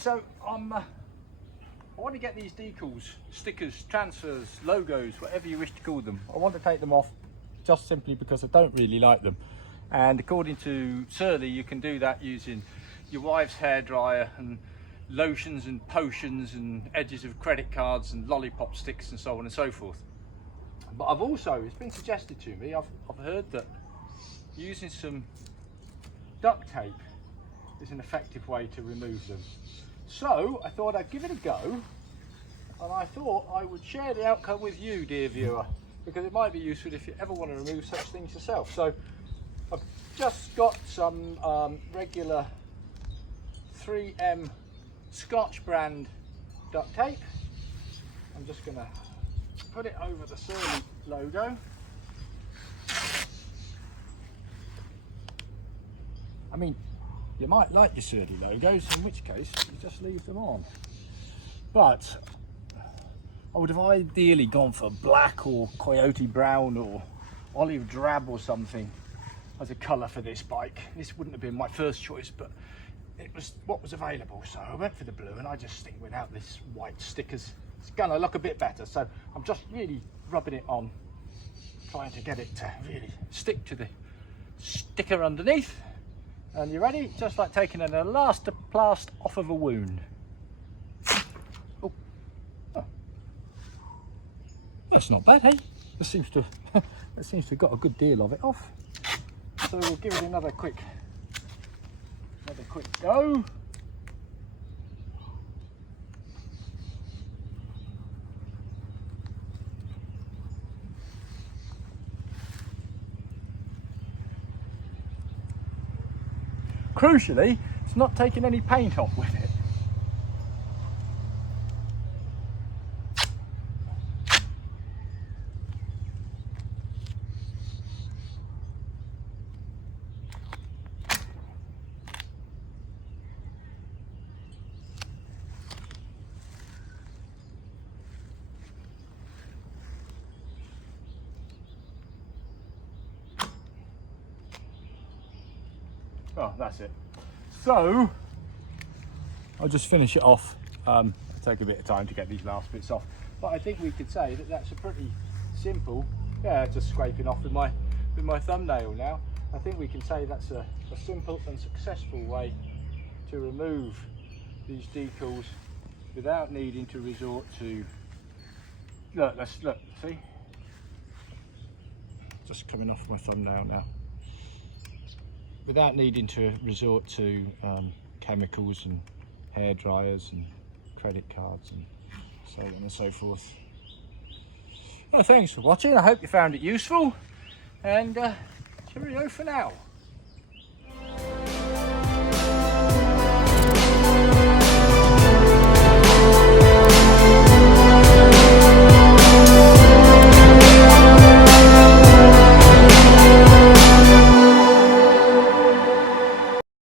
So I want to get these decals, stickers, transfers, logos, whatever you wish to call them. I want to take them off just simply because I don't really like them. And according to Surly, you can do that using your wife's hairdryer and lotions and potions and edges of credit cards and lollipop sticks and so on and so forth. But I've also, it's been suggested to me, I've heard that using some duct tape is an effective way to remove them. So I thought I'd give it a go, and I thought I would share the outcome with you, dear viewer, because it might be useful if you ever want to remove such things yourself. So I've just got some regular 3M Scotch brand duct tape. I'm just going to put it over the Surly logo. I mean, you might like your Surly logos, in which case you just leave them on. But I would have ideally gone for black or coyote brown or olive drab or something as a colour for this bike. This wouldn't have been my first choice, but it was what was available, so I went for the blue, and I just think without this white stickers it's gonna look a bit better. So I'm just really rubbing it on, trying to get it to really stick to the sticker underneath. And you ready? Just like taking an elastoplast off of a wound. Oh. Oh. That's not bad, hey? That seems to have got a good deal of it off. So we'll give it another quick go. Crucially, it's not taking any paint off with it. Oh, that's it. So I'll just finish it off. Take a bit of time to get these last bits off, but I think we could say that that's a pretty simple, yeah, just scraping off with my thumbnail now. I think we can say that's a simple and successful way to remove these decals without needing to resort to, look, see, just coming off my thumbnail now, without needing to resort to chemicals and hair dryers and credit cards and so on and so forth. Well, thanks for watching. I hope you found it useful, and cheerio for now.